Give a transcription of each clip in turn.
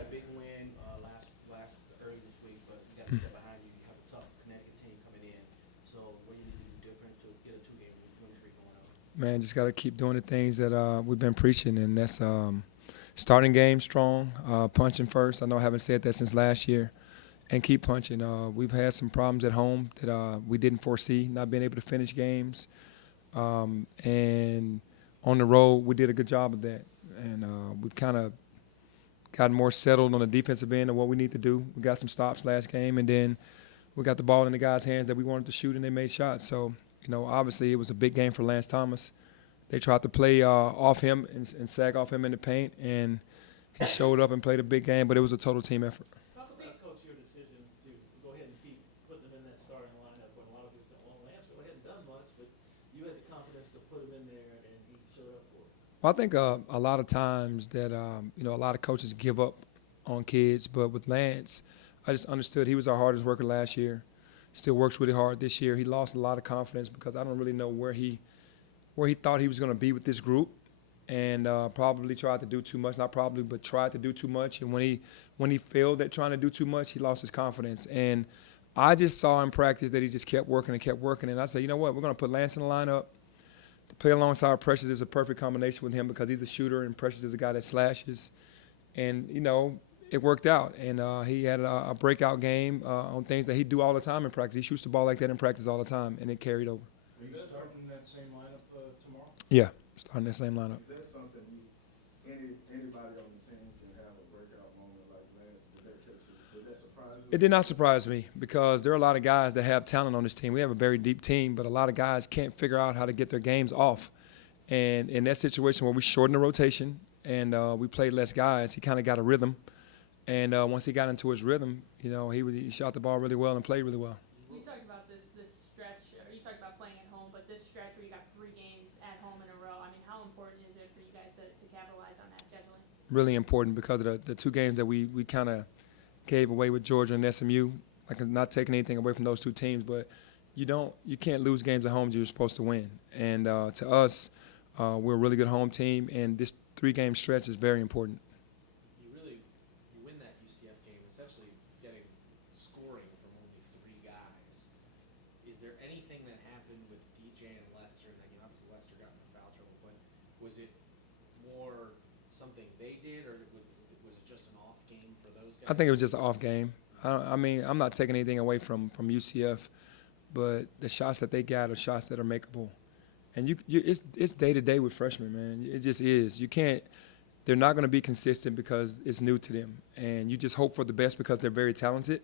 got a big win last early this week, but you got to step behind you. You have a tough Connecticut team coming in. So what do you need to do different to get a two-game win streak going on? Man, just got to keep doing the things that we've been preaching, and that's starting game strong, punching first. I know I haven't said that since last year, and keep punching. We've had some problems at home that we didn't foresee, not being able to finish games. And on the road, we did a good job of that. And we've kind of gotten more settled on the defensive end of what we need to do. We got some stops last game, and then we got the ball in the guys' hands that we wanted to shoot, and they made shots. So, obviously it was a big game for Lance Thomas. They tried to play off him and sag off him in the paint, and he showed up and played a big game, but it was a total team effort. Talk about, Coach, your decision to go ahead and keep putting them in that starting lineup when a lot of people say, well, Lance really hadn't done much, but you had the confidence to put him in there, and he showed up for it. Well, I think a lot of times that, a lot of coaches give up on kids, but with Lance, I just understood he was our hardest worker last year. Still works really hard this year. He lost a lot of confidence because I don't really know where he thought he was going to be with this group, and probably tried to do too much. Not probably, but tried to do too much. And when he failed at trying to do too much, he lost his confidence. And I just saw in practice that he just kept working and kept working. And I said, you know what, we're going to put Lance in the lineup. To play alongside Precious is a perfect combination with him because he's a shooter and Precious is a guy that slashes. And, it worked out. And he had a breakout game on things that he do all the time in practice. He shoots the ball like that in practice all the time, and it carried over. Are you starting that same lineup tomorrow? Yeah, starting that same lineup. Is that something anybody on the team can have a breakout moment like Lance? Did that surprise you? It did not surprise me because there are a lot of guys that have talent on this team. We have a very deep team, but a lot of guys can't figure out how to get their games off. And in that situation where we shortened the rotation and we played less guys, he kind of got a rhythm. And once he got into his rhythm, he shot the ball really well and played really well. You talked about this stretch, or you talked about playing at home, but this stretch where you got 3 games at home in a row, I mean, how important is it for you guys to capitalize on that scheduling? Really important because of the 2 games that we kind of gave away with Georgia and SMU. Like, not taking anything away from those 2 teams, but you can't lose games at home you're supposed to win. And to us, we're a really good home team, and this 3-game stretch is very important. You win that UCF game, essentially getting scoring from only 3 guys. Is there anything that happened with DJ and Lester? Obviously Lester got into foul trouble, but was it more something they did, or was it just an off game for those guys? I think it was just an off game. I'm not taking anything away from UCF, but the shots that they got are shots that are makeable. And it's day to day with freshmen, man. It just is. They're not going to be consistent because it's new to them, and you just hope for the best because they're very talented.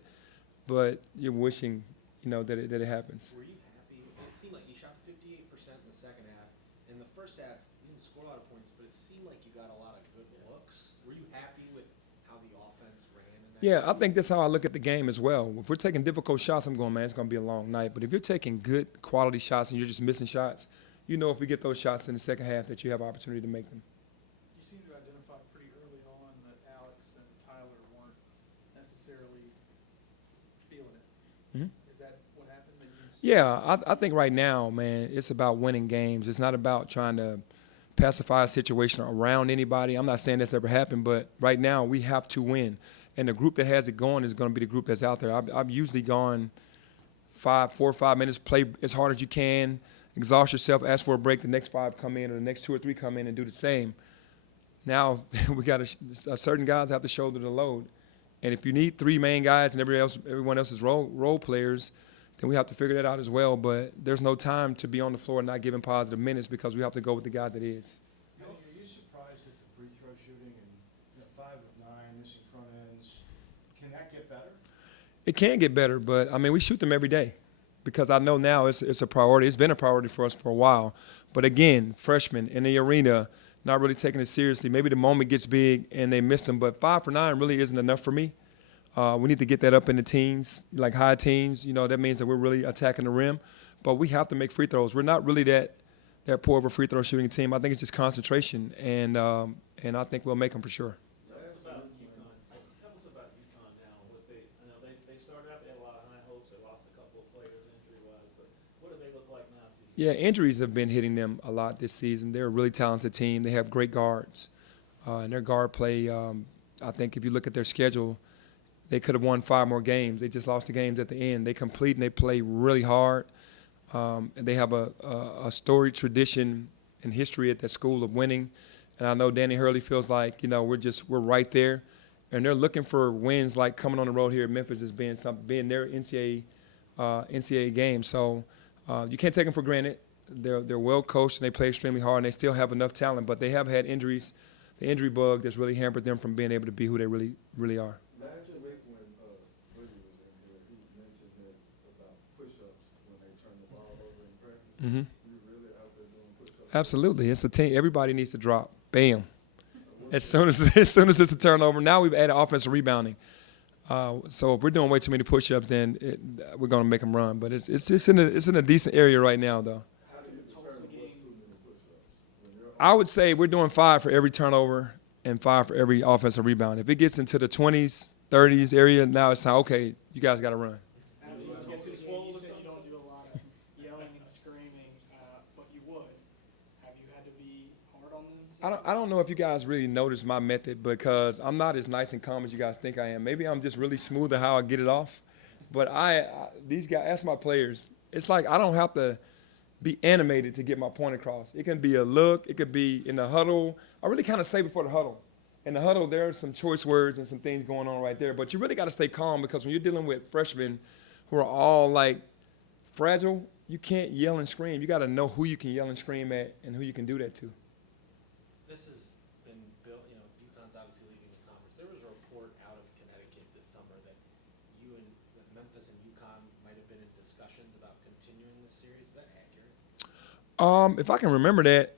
But you're wishing, that it happens. Were you happy? It seemed like you shot 58% in the second half. In the first half, you didn't score a lot of points, but it seemed like you got a lot of good looks. Were you happy with how the offense ran in that Yeah, game? I think that's how I look at the game as well. If we're taking difficult shots, I'm going, man, it's going to be a long night. But if you're taking good quality shots and you're just missing shots, if we get those shots in the second half that you have opportunity to make them. You seem to identify pretty early on that Alex and Tyler weren't necessarily feeling it. Mhm. Is that what happened? That you Yeah, I think right now, man, it's about winning games. It's not about trying to pacify a situation around anybody. I'm not saying that's ever happened, but right now we have to win. And the group that has it going is going to be the group that's out there. I've usually gone 4 or 5 minutes, play as hard as you can, exhaust yourself, ask for a break, the next 5 come in, or the next 2 or 3 come in and do the same. Now we got certain guys have to shoulder the load. And if you need 3 main guys and everyone else is role players, then we have to figure that out as well. But there's no time to be on the floor and not giving positive minutes because we have to go with the guy that is. Penny, are you surprised at the free throw shooting and 5 of 9 missing front ends? Can that get better? It can get better, but, we shoot them every day because I know now it's a priority. It's been a priority for us for a while. But, again, freshmen in the arena, not really taking it seriously. Maybe the moment gets big and they miss them, but 5 for 9 really isn't enough for me. We need to get that up in the teens, like high teens. That means that we're really attacking the rim. But we have to make free throws. We're not really that poor of a free throw shooting team. I think it's just concentration, and I think we'll make them for sure. Tell us about UConn. Tell us about UConn now. I know they started out, they had a lot of high hopes. They lost a couple of players injury-wise, but what do they look like now to you? Yeah, injuries have been hitting them a lot this season. They're a really talented team. They have great guards, and their guard play I think if you look at their schedule, they could have won 5 more games. They just lost the games at the end. They complete and they play really hard. And they have a storied tradition and history at that school of winning. And I know Danny Hurley feels like, we're right there. And they're looking for wins like coming on the road here at Memphis as being their NCAA game. So you can't take them for granted. They're well coached and they play extremely hard and they still have enough talent, but they have had injuries. The injury bug that's really hampered them from being able to be who they really are. Last week when Woody was in here, he mentioned that about push-ups when they turn the ball over in practice. Mm-hmm. You really out there doing push-ups? Absolutely. It's a team. Everybody needs to drop. Bam. As soon as it's a turnover. Now we've added offensive rebounding. So if we're doing way too many push-ups, then we're going to make them run. But it's in a decent area right now, though. How do you determine what's too many push-ups? When you're I would say we're doing 5 for every turnover and 5 for every offensive rebound. If it gets into the 20s, 30s area, now it's time, okay, you guys got to run. After you get too swole, you said you don't do a lot of yelling and screaming, but you would. Have you had to be hard on them? I don't know if you guys really notice my method because I'm not as nice and calm as you guys think I am. Maybe I'm just really smooth at how I get it off. But these guys, ask my players, it's like I don't have to be animated to get my point across. It can be a look. It could be in the huddle. I really kind of save it for the huddle. In the huddle, there are some choice words and some things going on right there. But you really got to stay calm because when you're dealing with freshmen who are all like fragile, you can't yell and scream. You got to know who you can yell and scream at and who you can do that to. This has been built, UConn's obviously leading the conference. There was a report out of Connecticut this summer that Memphis and UConn might have been in discussions about continuing this series. Is that accurate? If I can remember that,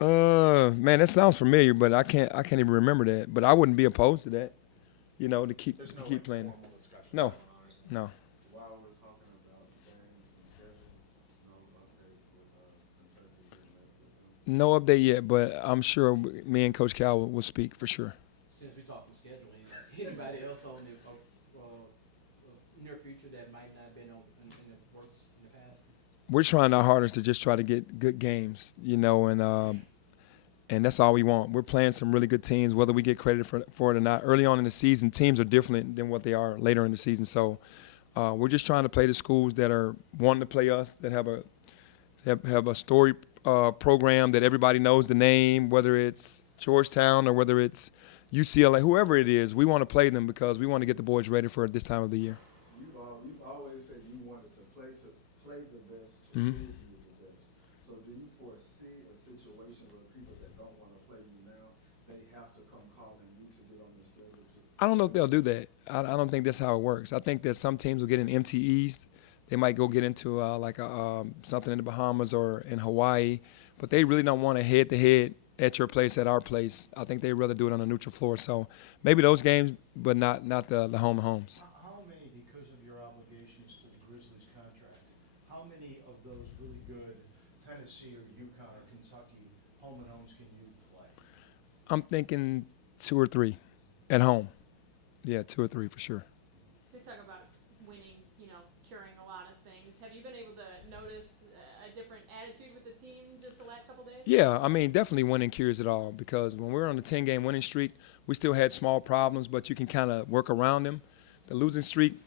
man, that sounds familiar, but I can't even remember that. But I wouldn't be opposed to that, to keep There's no playing. formal discussion No. going on. No. While we're talking about games and schedule, no update with Kentucky getting that. No update yet, but I'm sure me and Coach Cal will speak for sure. Since we talking scheduling, anybody else on the near future that might not have been in the works in the past? We're trying our hardest to just try to get good games, and that's all we want. We're playing some really good teams, whether we get credit for it or not. Early on in the season, teams are different than what they are later in the season. So we're just trying to play the schools that are wanting to play us, that have a story program that everybody knows the name, whether it's Georgetown or whether it's UCLA, whoever it is. We want to play them because we want to get the boys ready for this time of the year. You've always said you wanted to play the best, to Mhm. prove you the best. So do you foresee a situation where people that don't want to play you now, they have to come calling you to get on the schedule too? I don't know if they'll do that. I don't think that's how it works. I think that some teams will get in MTEs. They might go get into something in the Bahamas or in Hawaii, but they really don't want to head-to-head at your place, at our place. I think they'd rather do it on a neutral floor. So maybe those games, but not the home homes. How many, because of your obligations to the Grizzlies contract, how many of those really good Tennessee or UConn or Kentucky home and homes can you play? I'm thinking 2 or 3 at home. Yeah, 2 or 3 for sure. To talk about winning, curing a lot of things. Have you been able to notice a different attitude with the team just the last couple days? Yeah, definitely winning cures it all because when we were on the 10-game winning streak, we still had small problems, but you can kind of work around them. The losing streak,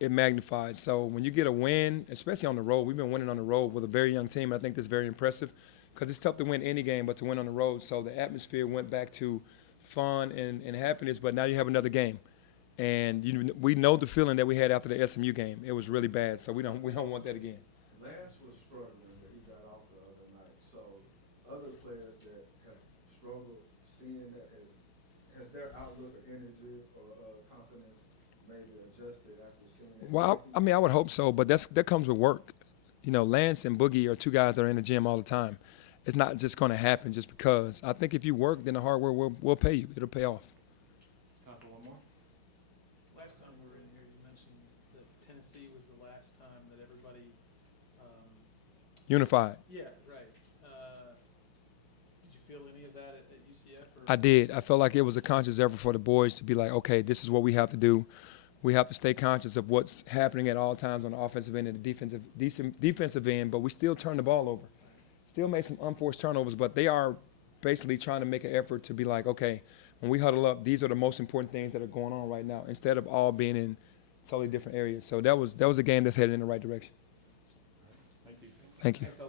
it magnifies. So when you get a win, especially on the road, we've been winning on the road with a very young team. I think that's very impressive because it's tough to win any game, but to win on the road. So the atmosphere went back to fun and happiness, but now you have another game. And we know the feeling that we had after the SMU game. It was really bad, so we don't want that again. Lance was struggling, but he got off the other night. So other players that have struggled, seeing that, has their outlook or energy or confidence maybe adjusted after seeing it? Well, I would hope so, but that comes with work. Lance and Boogie are 2 guys that are in the gym all the time. It's not just going to happen just because. I think if you work, then the hard work will pay you. It'll pay off. Time for one more. Last time we were in here, you mentioned that Tennessee was the last time that everybody, Unified. yeah, right. Did you feel any of that at UCF? Or? I did. I felt like it was a conscious effort for the boys to be like, okay, this is what we have to do. We have to stay conscious of what's happening at all times on the offensive end and the defensive end, but we still turn the ball over. Still made some unforced turnovers, but they are basically trying to make an effort to be like, okay, when we huddle up, these are the most important things that are going on right now, instead of all being in totally different areas. So that was a game that's headed in the right direction. Thank you. Thank you. So,